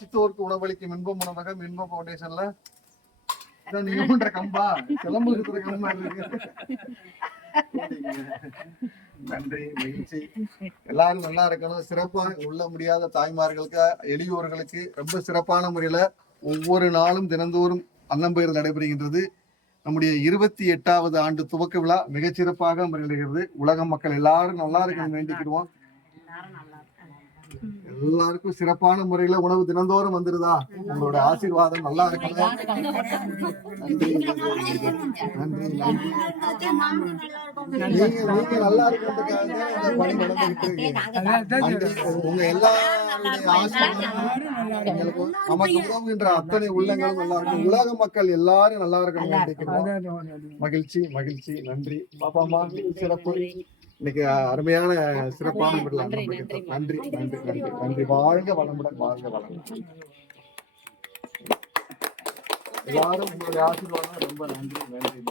சித்தோருக்கு உணவளிக்கும் இன்பம் உணவகம் இன்பம் ஃபவுண்டேஷன்ல நீங்க பண்ற கம்பா. சிலம்பு இருக்கிற கம்பா நன்றி மகிழ்ச்சி. எல்லாரும் நல்லா இருக்கணும். சிறப்பா உள்ள முடியாத தாய்மார்களுக்கு எளியோர்களுக்கு ரொம்ப சிறப்பான முறையில ஒவ்வொரு நாளும் தினந்தோறும் அன்னம்பெயர் நடைபெறுகின்றது. நம்முடைய இருபத்தி எட்டாவது ஆண்டு துவக்க விழா மிகச்சிறப்பாக முறையிடுகிறது. உலக மக்கள் எல்லாரும் நல்லா இருக்கணும். வேண்டிக்கிடுவோம் எல்லாருக்கும் சிறப்பான முறையில உணவு தினந்தோறும் வந்துருதா? உங்களோட ஆசீர்வாதம் நல்லா இருக்கணும். நன்றி நன்றி. நீங்க நீங்க நல்லா இருக்கிறதுக்காக பணி நடந்துகிட்டு உங்க எல்லாருடைய நமக்கு உதவுகின்ற அத்தனை உள்ளங்களும் நல்லா இருக்கும் உலக மக்கள் எல்லாரும் நல்லா இருக்கணும் மகிழ்ச்சி மகிழ்ச்சி நன்றி. பாப்பாமா சிறப்பு. இன்னைக்கு அருமையான சிறப்பான பகிர்ந்தோம். நன்றி நன்றி நன்றி நன்றி. வாழ்க வளமுடன் வாழ்க வளமுடன். எல்லாரும் உங்களுடைய ஆசீர்வாதம் ரொம்ப நன்றி நன்றி.